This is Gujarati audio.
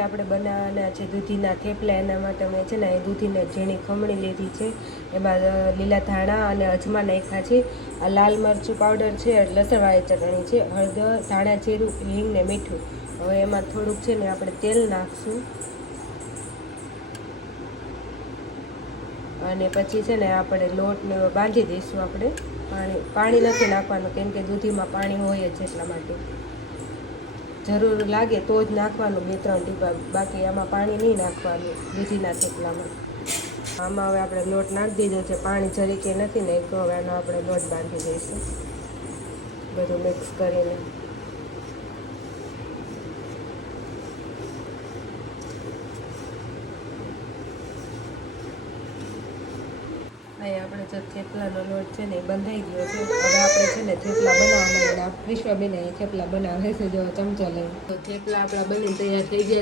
આપણે બનાવવાના છે દૂધીના થેપલા. એના માટે અમે છે ને દૂધીને ઝીણી ખમણી લીધી છે, એમાં લીલા ધાણા અને અજમા નાખ્યા છે, આ લાલ મરચું પાવડર છે, લસણવાળી ચટણી છે, હળદર, ધાણા જીરું, હિંગ ને મીઠું. હવે એમાં થોડુંક છે ને આપણે તેલ નાખશું અને પછી છે ને આપણે લોટને બાંધી દઈશું. આપણે પાણી નથી નાખવાનું, કેમ કે દૂધીમાં પાણી હોય જ, એટલા માટે. જરૂર લાગે તો જ નાખવાનું 2-3 ટીપા, બાકી આમાં પાણી નહીં નાખવાનું દૂધીના થેપલામાં. આમાં હવે આપણે લોટ નાખી દીધો છે, પાણી જરીકે નથી નાખ્યું. હવે આનો આપણે લોટ બાંધી દઈશું બધું મિક્સ કરીને. અહીં આપણે જે થેપલાનો લોટ છે ને એ બંધાઈ ગયો છે. હવે આપણે છે ને થેપલા બનાવવા માંડ્યા. વિશ્વાબેન થેપલા બનાવે છે, જો ચમચો લઈને. તો થેપલા આપણા બની તૈયાર થઈ ગયા.